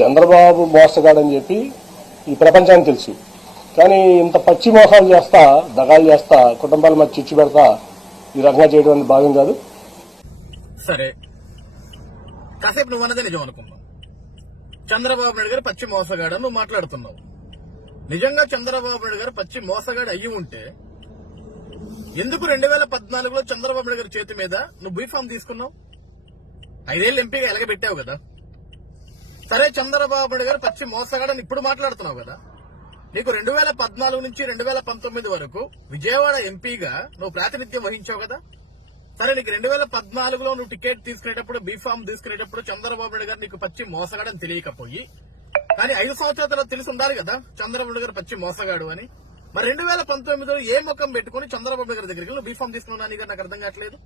చంద్రబాబు మోసగాడని చెప్పి ఈ ప్రపంచానికి తెలుసు. కానీ ఇంత పచ్చి మోసాలు చేస్తా, దగాలు చేస్తా, కుటుంబాల మధ్య చిచ్చు పెడతా ఈ రకంగా చేయడం అనేది భాగం కాదు. సరే, కాసేపు నువ్వు అన్నదే నిజం అనుకున్నావు. చంద్రబాబు నాయుడు గారు పచ్చి మోసగాడు నువ్వు మాట్లాడుతున్నావు. నిజంగా చంద్రబాబు నాయుడు గారు పచ్చి మోసగాడు అయ్యి ఉంటే ఎందుకు 2014లో చంద్రబాబు నాయుడు గారి చేతి మీద నువ్వు బీఫామ్ తీసుకున్నావు? 5 ఏళ్ళు ఎంపీగా ఎలగబెట్టావు కదా. సరే, చంద్రబాబు నాయుడు గారు పచ్చి మోసగాడని ఇప్పుడు మాట్లాడుతున్నావు కదా. నీకు 2014 నుంచి 2019 వరకు విజయవాడ ఎంపీగా నువ్వు ప్రాతినిధ్యం వహించావు కదా. సరే, నీకు 2014లో నువ్వు టికెట్ తీసుకునేటప్పుడు, బీఫామ్ తీసుకునేటప్పుడు చంద్రబాబు నాయుడు గారు నీకు పచ్చి మోసగాడని తెలియకపోయి, కానీ 5 సంవత్సరాల తర్వాత తెలిసి ఉండాలి కదా చంద్రబాబు నాయుడు గారు పచ్చి మోసగాడు అని. మరి 2019లో ఏ ముఖం పెట్టుకుని చంద్రబాబు గారి దగ్గరికి నువ్వు బీఫామ్ తీసుకున్నావు గారు నాకు అర్థం కావట్లేదు.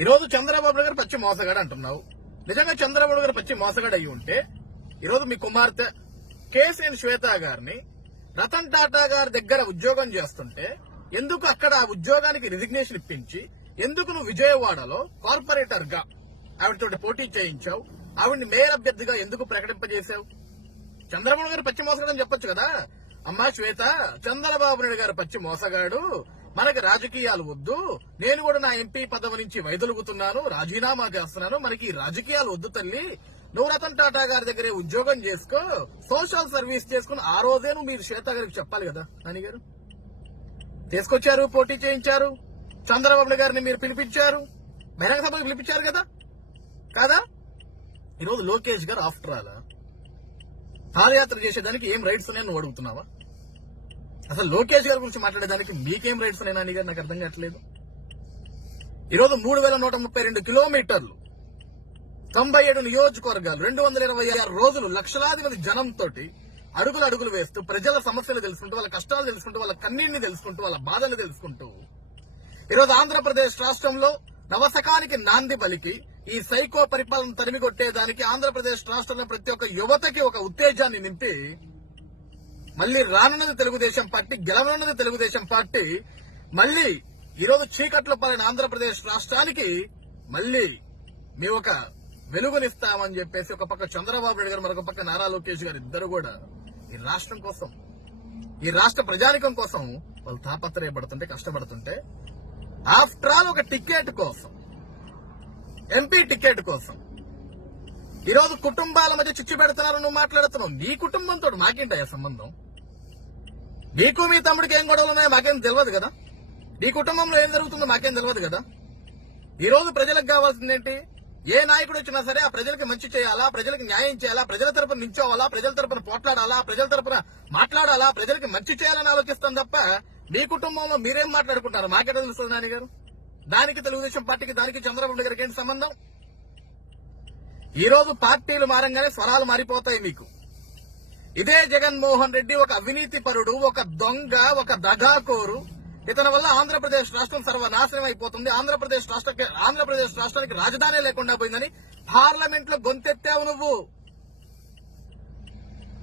ఈ రోజు చంద్రబాబు గారు పచ్చి మోసగాడు అంటున్నావు. నిజంగా చంద్రబాబు గారు పచ్చి మోసగాడు అయ్యి ఉంటే ఈరోజు మీ కుమార్తె కేసీఎన్ శ్వేత గారిని రతన్ టాటా గారి దగ్గర ఉద్యోగం చేస్తుంటే ఎందుకు అక్కడ ఆ ఉద్యోగానికి రిజిగ్నేషన్ ఇప్పించి ఎందుకు నువ్వు విజయవాడలో కార్పొరేటర్ గా ఆవిడతోటి పోటీ చేయించావు? ఆవిడ్ని మేయర్ అభ్యర్థిగా ఎందుకు ప్రకటింపజేశావు? చంద్రబాబు గారు పచ్చి మోసగాడని చెప్పొచ్చు కదా. అమ్మా శ్వేత, చంద్రబాబు నాయుడు గారు పచ్చి మోసగాడు, మనకి రాజకీయాలు వద్దు, నేను కూడా నా ఎంపీ పదవి నుంచి వైదొలుగుతున్నాను, రాజీనామా చేస్తున్నాను, మనకి రాజకీయాలు వద్దు తల్లి, నువ్వు రతన్ టాటా గారి దగ్గరే ఉద్యోగం చేసుకో, సోషల్ సర్వీస్ చేసుకుని ఆ రోజే నువ్వు మీరు శ్వేత గారికి చెప్పాలి కదా. నాని గారు తీసుకొచ్చారు, పోటీ చేయించారు, చంద్రబాబు గారిని మీరు పిలిపించారు, బహిరంగ సభకు పిలిపించారు కదా కాదా. ఈరోజు లోకేష్ గారు ఆఫ్టర్ ఆల్ పాదయాత్ర చేసేదానికి ఏం రైట్స్ ఉన్నాయని నువ్వు అడుగుతున్నావా? అసలు లోకేష్ గారి గురించి మాట్లాడేదానికి మీకేం రైట్స్ ఉన్నాయి నాని గారు? నాకు అర్థం కావట్లేదు. ఈరోజు 3132 కిలోమీటర్లు, 97 నియోజకవర్గాలు, 226 రోజులు లక్షలాది మంది జనంతో అడుగులు వేస్తూ ప్రజల సమస్యలు తెలుసుకుంటూ, వాళ్ళ కష్టాలు తెలుసుకుంటూ, వాళ్ళ కన్నీటిని తెలుసుకుంటూ, వాళ్ళ బాధలు తెలుసుకుంటూ ఈరోజు ఆంధ్రప్రదేశ్ రాష్ట్రంలో నవశకానికి నాంది పలికి ఈ సైకో పరిపాలన తరిమి కొట్టేదానికి ఆంధ్రప్రదేశ్ రాష్ట్రంలో ప్రతి ఒక్క యువతకి ఒక ఉత్తేజాన్ని నింపి మళ్లీ రానున్నది తెలుగుదేశం పార్టీ, గెలవనున్నది తెలుగుదేశం పార్టీ, మళ్లీ ఈరోజు చీకట్లో పాలైన ఆంధ్రప్రదేశ్ రాష్ట్రానికి మళ్లీ మేము ఒక వెలుగునిస్తామని చెప్పేసి ఒక పక్క చంద్రబాబు నాయుడు గారు, మరొక పక్క నారా లోకేష్ గారు ఇద్దరు కూడా ఈ రాష్ట్రం కోసం, ఈ రాష్ట్ర ప్రజానికం కోసం వాళ్ళు తాపత్రయపడుతుంటే, కష్టపడుతుంటే, ఆఫ్టర్ ఆల్ ఒక టికెట్ కోసం, ఎంపీ టికెట్ కోసం ఈరోజు కుటుంబాల మధ్య చిచ్చు పెడుతున్నారు. నువ్వు మాట్లాడుతున్నావు. నీ కుటుంబంతో మాకేంటయ్యా సంబంధం? నీకు మీ తమ్ముడికి ఏం గొడవలు ఉన్నాయో మాకేం తెలియదు కదా. నీ కుటుంబంలో ఏం జరుగుతుందో మాకేం తెలియదు కదా. ఈ రోజు ప్రజలకు కావాల్సింది ఏంటి? ఏ నాయకుడు వచ్చినా సరే ఆ ప్రజలకు మంచి చేయాలా, ప్రజలకు న్యాయం చేయాలా, ప్రజల తరపున నించోవాలా, ప్రజల తరపున పోట్లాడాలా, ప్రజల తరపున మాట్లాడాలా, ప్రజలకు మంచి చేయాలని ఆలోచిస్తాం తప్ప మీ కుటుంబంలో మీరేం మాట్లాడుకుంటారు మాకేటో తెలుస్తుంది నాని గారు. దానికి తెలుగుదేశం పార్టీకి, దానికి చంద్రబాబు గారికి ఏంటి సంబంధం? ఈ రోజు పార్టీలు మారంగానే స్వరాలు మారిపోతాయి మీకు. ఇదే జగన్మోహన్ రెడ్డి ఒక అవినీతి పరుడు, ఒక దొంగ, ఒక దగాకోరు. ఇతని వల్ల ఆంధ్రప్రదేశ్ రాష్ట్రం సర్వనాశనం అయిపోతుంది. ఆంధ్రప్రదేశ్ రాష్ట్రానికి రాజధాని లేకుండా పోయిందని పార్లమెంట్ లో గొంతెత్తావు నువ్వు.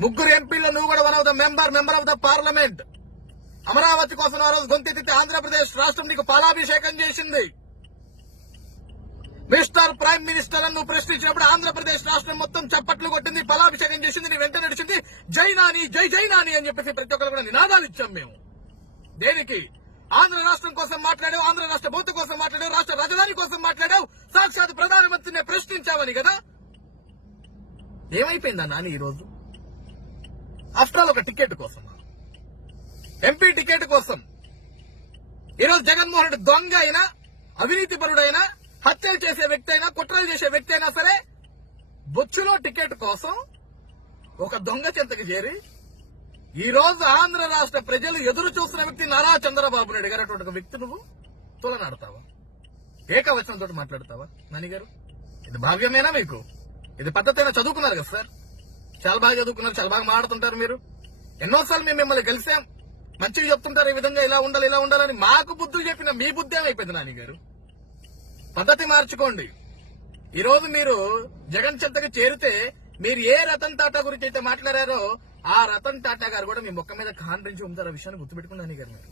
3 ఎంపీల్లో నువ్వు కూడా one of the member of the parliament. Amaravati కోసం ఆ రోజు గొంతెత్తితే ఆంధ్రప్రదేశ్ రాష్ట్రం నీకు పాలాభిషేకం చేసింది. మిస్టర్ ప్రైమ్ మినిస్టర్ అని నువ్వు ప్రశ్నించినప్పుడు ఆంధ్రప్రదేశ్ రాష్ట్రం మొత్తం చప్పట్లు కొట్టింది, పాలాభిషేకం చేసింది, నీ వెంట నడిచింది. జై నాని, జై జై నాని అని చెప్పేసి ప్రతి ఒక్కరు కూడా నినాదాలు ఇచ్చాం మేము. దేనికి? ఆంధ్ర రాష్ట్రం కోసం మాట్లాడావు, ఆంధ్ర రాష్ట్ర భౌతిక కోసం మాట్లాడావు, రాష్ట్ర రాజధాని కోసం మాట్లాడావు, సాక్షాత్ ప్రధానమంత్రిని ప్రశ్నించావని కదా. ఏమైపోయిందా నాని ఈరోజు? ఆఫ్టర్ ఆల్ ఒక టికెట్ కోసం, ఎంపీ టికెట్ కోసం ఈరోజు జగన్మోహన్ రెడ్డి దొంగ అయినా, అవినీతి పరుడైనా, హత్యలు చేసే వ్యక్తి అయినా, కుట్రలు చేసే వ్యక్తి అయినా సరే బొచ్చులో టికెట్ కోసం ఒక దొంగ చెంతకు చేరి ఈ రోజు ఆంధ్ర రాష్ట్ర ప్రజలు ఎదురు చూస్తున్న వ్యక్తి నారా చంద్రబాబు నాయుడు గారు అటువంటి ఒక వ్యక్తి నువ్వు తులనాడతావా? ఏకవచనంతో మాట్లాడతావా నాని గారు? ఇది భావ్యమేనా మీకు? ఇది పద్ధతైనా? చదువుకున్నారు కదా సార్, చాలా బాగా చదువుకున్నారు, చాలా బాగా మాట్లాడుతుంటారు మీరు. ఎన్నోసార్లు మేము మిమ్మల్ని కలిసాం, మంచిగా చెప్తుంటారు, ఈ విధంగా ఇలా ఉండాలి, ఇలా ఉండాలని. మాకు బుద్ధులు చెప్పిన మీ బుద్ధి ఏమైపోయింది నాని గారు? పద్ధతి మార్చుకోండి. ఈ రోజు మీరు జగన్ చెంతకు చేరితే మీరు ఏ రతన్ టాటా గురించి అయితే మాట్లాడారో ఆ రతన్ టాటా గారు కూడా మీ మొక్క మీద కాండ్రించి ఉంటారు. ఆ విషయాన్ని గుర్తుపెట్టుకుని నాని గారు మీరు.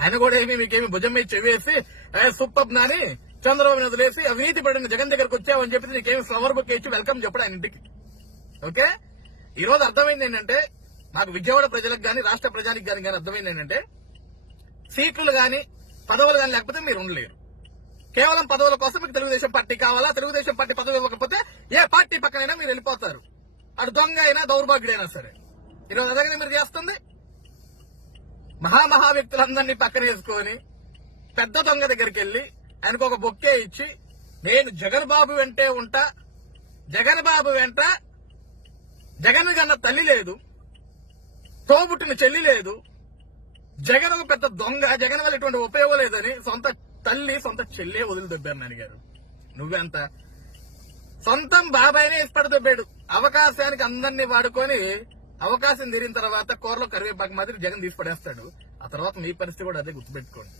ఆయన కూడా మీకేమి భుజం మీద చెవేసి సూపర్ నాని చంద్రబాబు వదిలేసి అవినీతి పడిన జగన్ దగ్గరకు వచ్చావని చెప్పి నీకేమి ఫ్లవర్ బుక్ ఇచ్చి వెల్కమ్ చెప్పడు ఆయన ఇంటికి. ఓకే, ఈ రోజు అర్థమైంది ఏంటంటే, నాకు విజయవాడ ప్రజలకు గాని రాష్ట్ర ప్రజానికి గాని అర్థమైంది ఏంటంటే, సీట్లు గాని పదవులు గాని లేకపోతే మీరు ఉండలేరు. కేవలం పదవుల కోసం మీకు తెలుగుదేశం పార్టీ కావాలా, తెలుగుదేశం పార్టీ పదవి ఇవ్వకపోతే ఏ పార్టీ పక్కనైనా మీరు వెళ్ళిపోతారు. అటు దొంగ అయినా దౌర్భాగ్యుడైనా సరే. ఈరోజు అదే మీరు చేస్తుంది. మహా వ్యక్తులందరినీ పక్కన వేసుకొని పెద్ద దొంగ దగ్గరికి వెళ్లి ఆయనకు ఒక బొక్కే ఇచ్చి, నేను జగన్ బాబు వెంటే ఉంటా, జగన్ బాబు వెంట జగన్ కన్నా తల్లి లేదు, తోబుట్టిన చెల్లి లేదు, జగన్ ఒక పెద్ద దొంగ, జగన్ వల్ల ఎటువంటి ఉపయోగం లేదని సొంత తల్లి సొంత చెల్లే వదిలిదొబ్బారు నాని గారు. నువ్వెంత సొంతం బాబాయినే ఇష్టపడదొబ్బాడు. అవకాశానికి అందరినీ వాడుకొని అవకాశం తీరిన తర్వాత కూరలో కరివేపాకు మాదిరి జగన్ తీసి పడేస్తాడు. ఆ తర్వాత మీ పరిస్థితి కూడా అదే, గుర్తుపెట్టుకోండి.